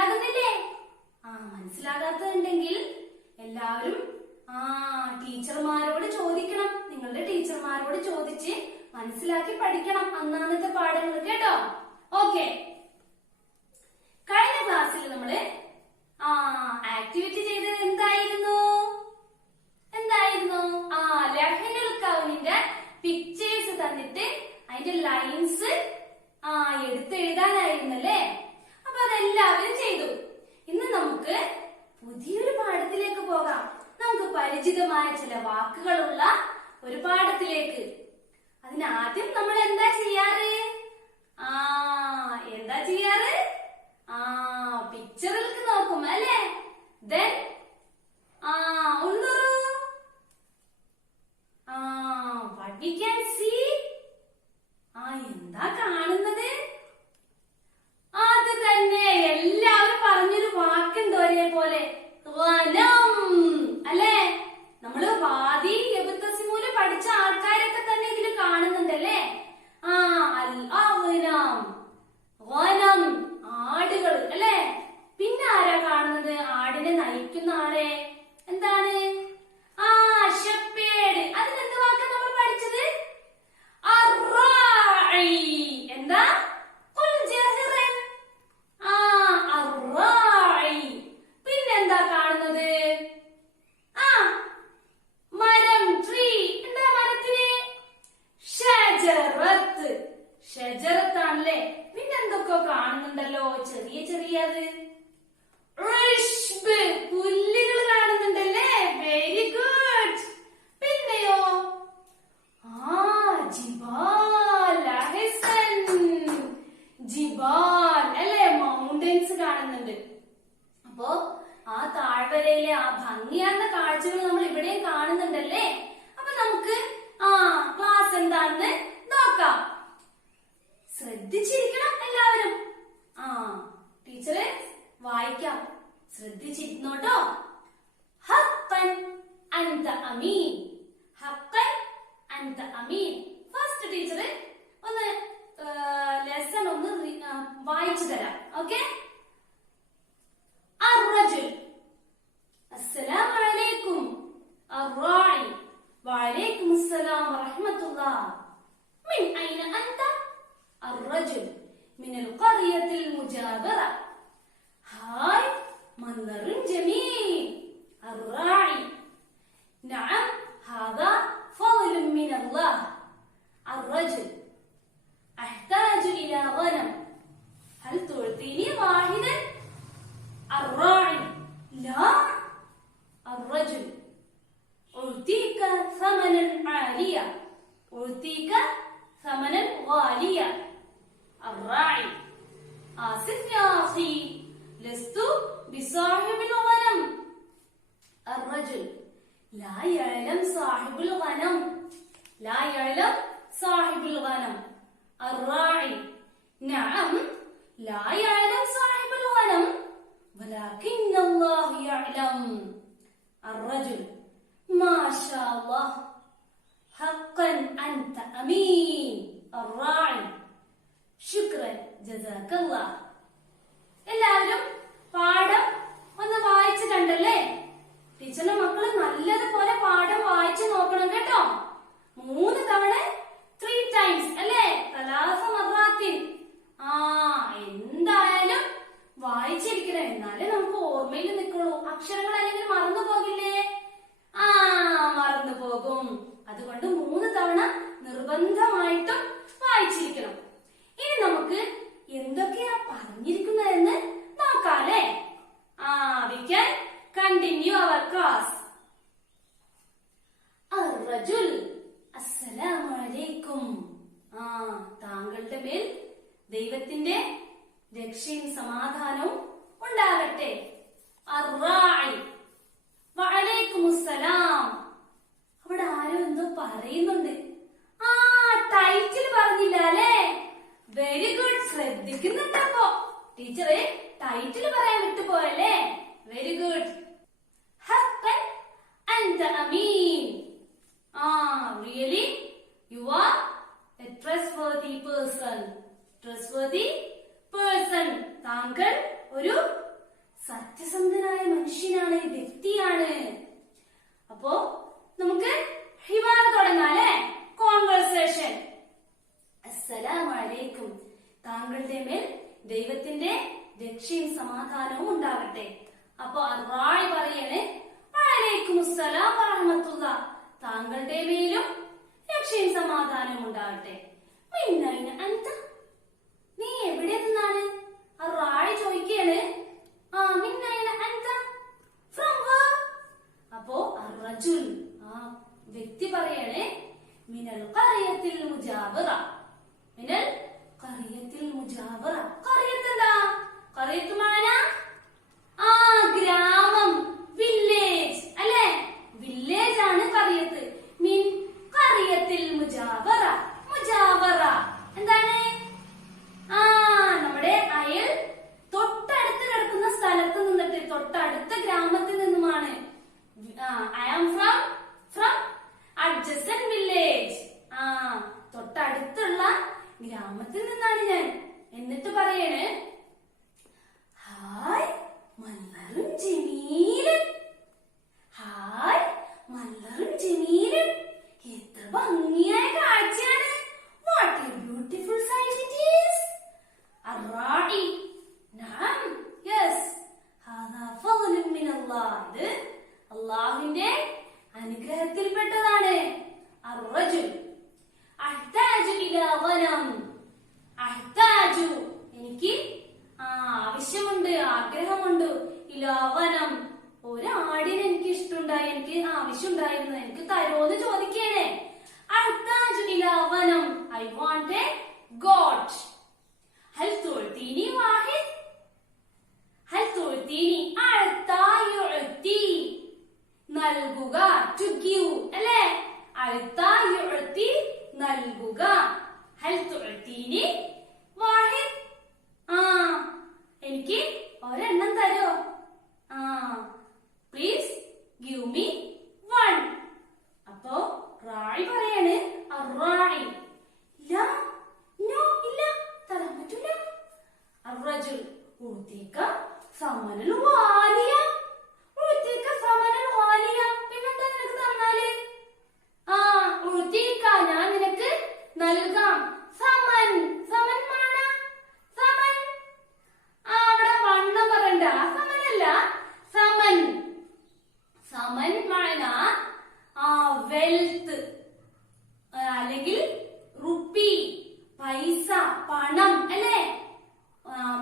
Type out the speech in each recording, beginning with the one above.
മനസ്സിലാകുന്നില്ലേ? മനസ്സിലാകാത്തതുണ്ടെങ്കിൽ എല്ലാവരും ടീച്ചർമാരോട് ചോദിക്കണം. നിങ്ങളുടെ ടീച്ചർമാരോട് ചോദിച്ച് മനസ്സിലാക്കി പഠിക്കണം അന്നത്തെ പാഠങ്ങൾ കേട്ടോ. ഓക്കെ, കഴിഞ്ഞ ക്ലാസ്സിൽ നമ്മള് ആക്ടിവിറ്റി ചെയ്തത് എന്തായിരുന്നു? ലഹനുൽ കൗനിന്റെ പിക്ചേഴ്സ് തന്നിട്ട് അതിന്റെ ലൈൻസ് എടുത്തെഴുതാനായിരുന്നു അല്ലേ? അപ്പൊ അതെല്ലാവരും ചെയ്തു. ഇന്ന് നമുക്ക് പുതിയൊരു പാഠത്തിലേക്ക് പോകാം. നമുക്ക് പരിചിതമായ ചില വാക്കുകളുള്ള ഒരു പാഠത്തിലേക്ക്. അതിനാദ്യം നമ്മൾ എന്താ ചെയ്യാറ്? പിക്ചറിലേക്ക് നോക്കും അല്ലേ? Then what we can see? എന്താ കാണുന്നത്? അത് തന്നെ, എല്ലാവരും പറഞ്ഞൊരു വാക്കുണ്ട് ഒരേപോലെ, വനം അല്ലേ? നമ്മള് വാദി എബുത്തസിമൂല് പഠിച്ച ആൾക്കാരൊക്കെ തന്നെ ഇതിൽ കാണുന്നുണ്ടല്ലേ? വനം, ആടുകൾ അല്ലേ? പിന്നെ ആരാ കാണുന്നത്? ആടിനെ നയിക്കുന്ന ആളെ എന്താണ്? ഷെപ്പേർഡ്. അതിനെന്ത് വാക്കാ നമ്മൾ പഠിച്ചത്? എന്താ? പിന്നെന്താ കാണുന്നത്? മരം, ട്രീ. എന്താ മരത്തിന്? ഷജറത്ത്. ഷജറത്താണല്ലേ? പിന്നെന്തൊക്കെ കാണുന്നുണ്ടല്ലോ, ചെറിയ ചെറിയത്. പുല്ലുകൾ കാണുന്നുണ്ടല്ലേ? Very good. പിന്നെയോ? ജിബാൽ അല്ലേ? മൗണ്ടൻസ് കാണുന്നുണ്ട്. അപ്പോ താഴ്വരയിലെ ഭംഗിയാർന്ന കാഴ്ചകൾ നമ്മൾ ഇവിടെയും കാണുന്നുണ്ടല്ലേ? അപ്പൊ നമുക്ക് ക്ലാസ് എന്താണെന്ന് നോക്കാം. ശ്രദ്ധിച്ചിരിക്കണം എല്ലാവരും. ടീച്ചറെ വായിക്കാം, ശ്രദ്ധിച്ചിരുന്നോട്ടോ. ഹഖൻ അൻത അമീൻ. ഹഖൻ അൻത അമീൻ. ഫസ്റ്റ് ടീച്ചർ ഒന്ന് ലെസൺ ഒന്ന് വായിച്ചു തരാം. ഓക്കെ? الرجل السلام عليكم. الراعي وعليكم السلام ورحمة الله. من أين أنت؟ الرجل من القرية المجاورة. هاي منظر جميل. الراعي نعم هذا فضل من الله. الرجل أحتاج إلى غنم. هل تعطيني واحدا؟ الراعي لا. الرجل أعطيك ثمنا عاليا. أعطيك ثمنا غاليا. الراعي آسف يا أخي لست بصاحب الغنم. الرجل لا يعلم صاحب الغنم. لا يعلم صاحب الغنم. الراعي نعم لا يعلم صاحب الغنم ولكن الله يعلم. الرجل ما شاء الله حقا أنت أمين. الراعي شكرا جزاك الله. എല്ലാവരും പാഠം ഒന്ന് വായിച്ചു കണ്ടല്ലേ? ടീച്ചറിന്റെ മക്കള് നല്ലതുപോലെ പാഠം വായിച്ചു നോക്കണം കേട്ടോ. 3 തവണ 3 times അല്ലേ? തലാസ മറാത്തിൻ. എന്തായാലും വായിച്ചിരിക്കണം, എന്നാലേ നമുക്ക് ഓർമ്മയിൽ നിൽക്കുള്ളൂ. അക്ഷരങ്ങൾ അല്ലെങ്കിൽ മറന്നു പോകില്ലേ? മറന്നു പോകും. അതുകൊണ്ട് 3 തവണ നിർബന്ധമായിട്ടും വായിച്ചിരിക്കണം. ഇനി നമുക്ക് എന്തൊക്കെയാ പറഞ്ഞിരിക്കുന്നതെന്ന് നോക്കാല്ലേ? We can continue our class. الرجل السلام عليكم. താങ്കളുടെ മേൽ ദൈവത്തിന്റെ രക്ഷയും സമാധാനവും ഉണ്ടാകട്ടെ. الراعي وعليكم السلام. അവിടെ ആരോ എന്തോ പറയുന്നുണ്ട്. ടൈറ്റിൽ പറഞ്ഞില്ല അല്ലേ? Very good. ശ്രദ്ധിക്കുന്നുണ്ടപ്പോ ടീച്ചറെ ടൈറ്റിൽ പറയാൻ വിട്ടുപോയല്ലേ? Very good. ഹഖൻ അൻത അമീൻ. Really you are a trustworthy person. Trustworthy person. താങ്കൾ ഒരു സമാധാനവും ഉണ്ടാകട്ടെ. അപ്പൊ അർറായി പറയണേ വഅലൈക്കുമുസ്സലാം വറഹ്മത്തുള്ളാഹ്, താങ്കളുടെ മേലും രക്ഷയും സമാധാനവും ഉണ്ടാകട്ടെ. മിന്നൈന അൻത, നീ എവിടെ നിന്നാണ്? അർറായി ചോദിക്കാണ്. മിന്നൈന അൻത, ഫ്രം വേർ? അപ്പോ അർറജുൽ, വ്യക്തി പറയണേ മിനൽ ഖറിയത്തിൽ മുജാവറ, മിനൽ ഖറിയത്തിൽ മുജാവറ. ഖറിയത്ത് എന്താ? ഖറിയത്ത് മാന ഗ്രാമം, വില്ലേജ് അല്ലെ? വില്ലേജ് ആണ് ഖറിയത്ത്. മിൻ ഖറിയത്തിൽ മുജാവറ. മുജാവറ എന്താണ്? നമ്മുടെ അയൽ തൊട്ടടുത്ത് കിടക്കുന്ന സ്ഥലത്ത് നിന്നിട്ട്, തൊട്ടടുത്ത ഗ്രാമത്തിൽ നിന്നുമാണ്. I am from adjacent village. തൊട്ടടുത്തുള്ള ഗ്രാമത്തിൽ നിന്നാണ് ഞാൻ. എന്നിട്ട് പറയണേ ഹായ് മല്ലറും ജമീലൻ. ഹായ് മല്ലറും ജമീലൻ, എത്ര ഭംഗിയായ കാഴ്ചയാണ്. What a beautiful sight it is. അർറായി നഅം, യെസ്, ഹാദാ ഫളൻ മിൻ അല്ലാഹ്, ഇത് അല്ലാഹുവിന്റെ അനുഗ്രഹത്തിൽപ്പെട്ടതാണ്. അർറജുൽ അഹ്താജു ഇലാ ഗനം. അഹ്താജു, എനിക്ക് ആവശ്യമുണ്ട്, ആഗ്രഹമുണ്ട്. ഇലാ ഗനം, ഒരാടിനെ എനിക്ക് ഇഷ്ടമുണ്ടായി, എനിക്ക് ആവശ്യമുണ്ടായിരുന്നു, എനിക്ക് തരോന്ന് ചോദിക്കേണേ. അഹ്താജു ഇലാ ഗനം, ഐ വാണ്ട് എ ഗോട്ട്. ഹൽ തുഅ്തീനി വാഹിദ്. ഹൽ തുഅ്തീനി അഅ്താ യുഅ്തി, നൽകുക, ടു ഗിവ് അല്ലേ? അഅ്താ യുഅ്തി, നൽകുക. ഹൽ തുഅ്തീനി വാഹിദ്, എനിക്ക് ഒരെണ്ണം തരോ? Please give me one. അപ്പോ റായി പറയാണ്, അർറായി ലാ, നോ, ഇല്ല, തരാൻ പറ്റൂല. അർറജുൽ ഉഅ്തീക സമനൽ വാലിയ. ഉഅ്തീക സമനൽ വാലിയ, പിന്നെന്താ നിനക്ക് തന്നാല്? ഉഅ്തീക, ഞാൻ നിനക്ക് നൽകാം. സമൻ, സമൻ മാന സമൻ. അവിടെ വണ്ണം പറയണ്ട, സമനല്ല, സമൻ. സമൻ മാന വെൽത്ത്, അല്ലെങ്കിൽ റുപ്പി, പൈസ, പണം അല്ലേ?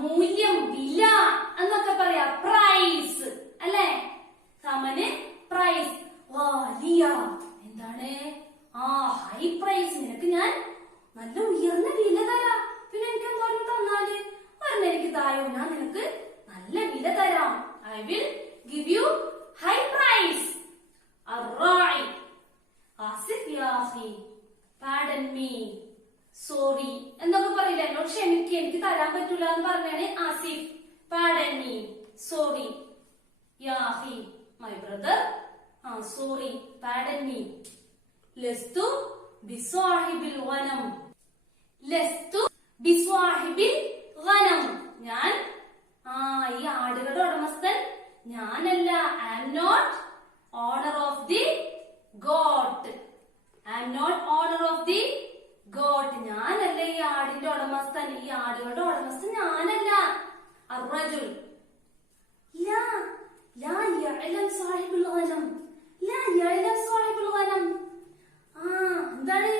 മൂല്യം, വില എന്നൊക്കെ പറയാ. പ്രൈസ് അല്ലേ? സമന് പ്രൈസ്. വാലിയ എന്താണ്? ഹൈ പ്രൈസ്, നിനക്ക് ഞാൻ നല്ല ഉയർന്ന വില തരാം. പിന്നെ എനിക്ക് എന്തോരം തന്നാല്? ഒരെണ്ണം എനിക്ക് തായോ, ഞാൻ നിനക്ക് നല്ല വില തരാം. I will give you high price. അർറായി ആസിഫ് യാ അഖി, പാർഡൺ മീ, സോറി എന്നൊക്കെ പറയില്ല, എന്നോട് ക്ഷമിക്കുക, എനിക്ക് തരാൻ പറ്റൂല എന്ന് പറഞ്ഞാണ് ആസിഫ്. Pardon me, sorry. യാ അഖി, my brother, sorry, pardon me. ലസ്തു ബിസ്വാഹിബിൽ ഗനം. ലസ്തു ബിസ്വാഹിബിൽ ഗനം, ഞാൻ ഈ ആടുകളുടെ ഉടമസ്ഥൻ ഞാനല്ല. I am not owner of the goat. I am not owner of the goat, ഞാനല്ല ഈ ആടിന്റെ ഉടമസ്ഥൻ, ഈ ആടുകളുടെ ഉടമസ്ഥൻ ഞാനല്ല. അർറജുൽ ലാ ലാ യഅലം സാഹിബുൽ ഗനം. ലാ യഅലം സാഹിബുൽ ഗനം, എന്താണ്?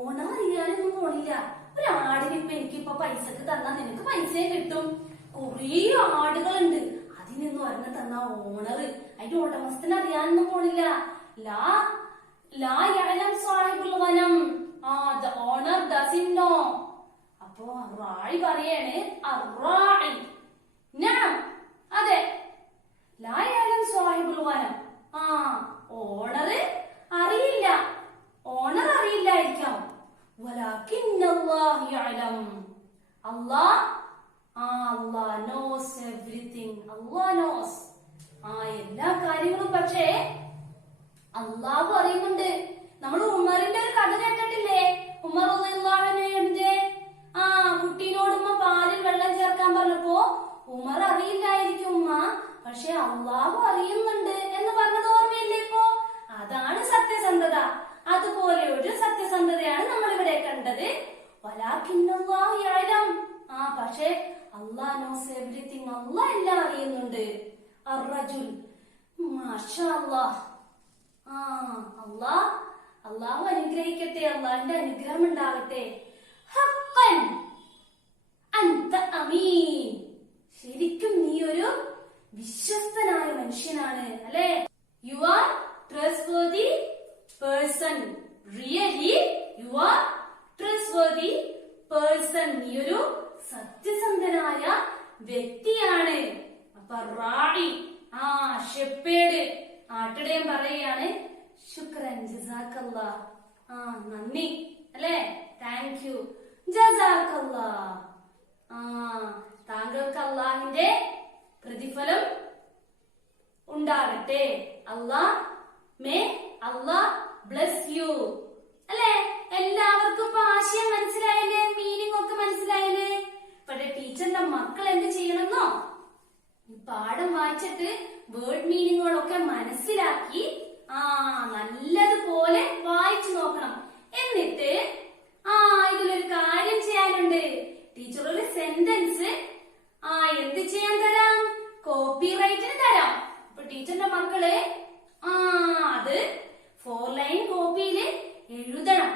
ഓണർ അറിയാനൊന്നും പോണില്ല. ഒരു ആടിന് ഇപ്പൊ എനിക്കിപ്പൊ പൈസക്ക് തന്നാ നിനക്ക് പൈസയും കിട്ടും. കൊറേ ആടുകളുണ്ട്, അതിനൊന്നും ഒരെണ്ണം തന്ന ഓണർ, അതിന്റെ ഉടമസ്ഥന് അറിയാനൊന്നും പോണില്ല. ലാ ലാ യഅലം സാഹിബുൽ ഗനം, the owner doesn't know. അപ്പോ റായി പറയാണ്, അർറായി നഅം, അതെ, ലാ യഅലം സാഹിബുൽ ഗനം, ഓണർ അറിയില്ല, ഓണർ അറിയില്ലായിരിക്കാം. വലാകിന്നല്ലാഹു യഅലം, അല്ലാഹ് നോസ് എവരിതിങ്. അല്ലാഹ് നോസ് എല്ലാ കാര്യങ്ങളും, പക്ഷേ അല്ലാഹു അറിയുന്നുണ്ട്. നമ്മൾ ഉമറിന്റെ ഒരു കഥ കേട്ടിട്ടില്ലേ? ഉമർ റളിയല്ലാഹു അൻഹുവിന്റെ കുട്ടീനോട് ഉമ്മ പാലിൽ വെള്ളം ചേർക്കാൻ പറഞ്ഞപ്പോ ഉമർ അറിയില്ലായിരിക്കും ഉമ്മ, പക്ഷെ അല്ലാഹു അറിയുന്നുണ്ട് എന്ന് പറഞ്ഞത് ഓർമ്മയില്ലേ? ഇപ്പോ അതാണ് സത്യസന്ധത. അതുപോലെ ഒരു സത്യസന്ധതയാണ് നമ്മൾ ഇവിടെ കണ്ടത്. വലാകിന്നല്ലാഹു യഅലം, പക്ഷെ Allah knows everything. Allah എല്ലാം അറിയുന്നുണ്ട്. അർറജുൽ, മാഷാ അല്ലാഹ്. അള്ളാഹു അനുഗ്രഹിക്കട്ടെ, അള്ളാഹിന്റെ അനുഗ്രഹം ഉണ്ടാവട്ടെ. ഹഖൻ അൻത അമീൻ, ശരിക്കും നീ ഒരു വിശ്വസ്തനായ മനുഷ്യനാണ് അല്ലെ. You are trustworthy person. Really you are trustworthy person. നീ ഒരു സത്യസന്ധനായ വ്യക്തിയാണ്. അപ്പൊ റായി, ഷെപ്പേഡ്, ആട്ടിടയും പറയാണ് ശുക്രൻ, ജസാക്കല്ലാ, നന്ദി അല്ലെ, താങ്ക് യു, ജസാക്കല്ലാ. താങ്കൾക്ക് അള്ളാഹിന്റെ പ്രതിഫലം ഉണ്ടാകട്ടെ. അള്ളാഹ് ബ്ലെസ് യു അല്ലെ. എല്ലാവർക്കും ഇപ്പൊ ആശയം മനസ്സിലായില്ലേ? മീനിങ് ഒക്കെ മനസ്സിലായില്ലേ? പക്ഷെ ടീച്ചറിന്റെ മക്കൾ എന്ത് ചെയ്യണമെന്നോ, പാഠം വായിച്ചിട്ട് വേർഡ് മീനിങ്ങുകളൊക്കെ മനസ്സിലാക്കി നല്ലതുപോലെ വായിച്ചു നോക്കണം. എന്നിട്ട് ഇതിലൊരു കാര്യം ചെയ്യാനുണ്ട്. ടീച്ചർ ഒരു സെന്റൻസ് എന്ത് ചെയ്യാൻ തരാം? കോപ്പിറൈറ്റിന് തരാം. അപ്പൊ ടീച്ചറിന്റെ മക്കള് അത് 4 ലൈൻ കോപ്പിയില് എഴുതണം.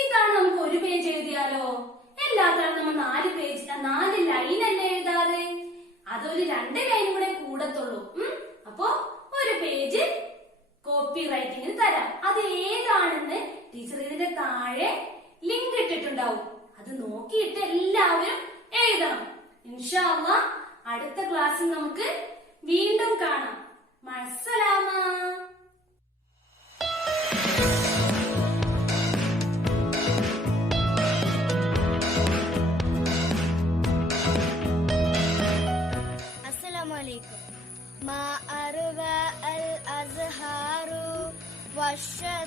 ഇതാണ് നമുക്ക് ഒരു പേജ് എഴുതിയാലോ? എല്ലാത്തരം നമ്മൾ 4 ലൈൻ അല്ലേ എഴുതാറ്? അതൊരു 2 ലൈനും കൂടെ കൂടത്തുള്ളൂ. അപ്പൊ ഒരു പേജ് കോപ്പി റൈറ്റിംഗിന് തരാം. അത് ഏതാണെന്ന് ടീച്ചർ ഇതിന്റെ താഴെ ലിങ്ക് ഇട്ടിട്ടുണ്ടാവും. അത് നോക്കിയിട്ട് എല്ലാവരും എഴുതണം. ഇൻഷാ അല്ലാഹ് അടുത്ത ക്ലാസ്സിൽ നമുക്ക് വീണ്ടും കാണാം. മഅസ്സലാമ. ما أروى الأزهار والشجر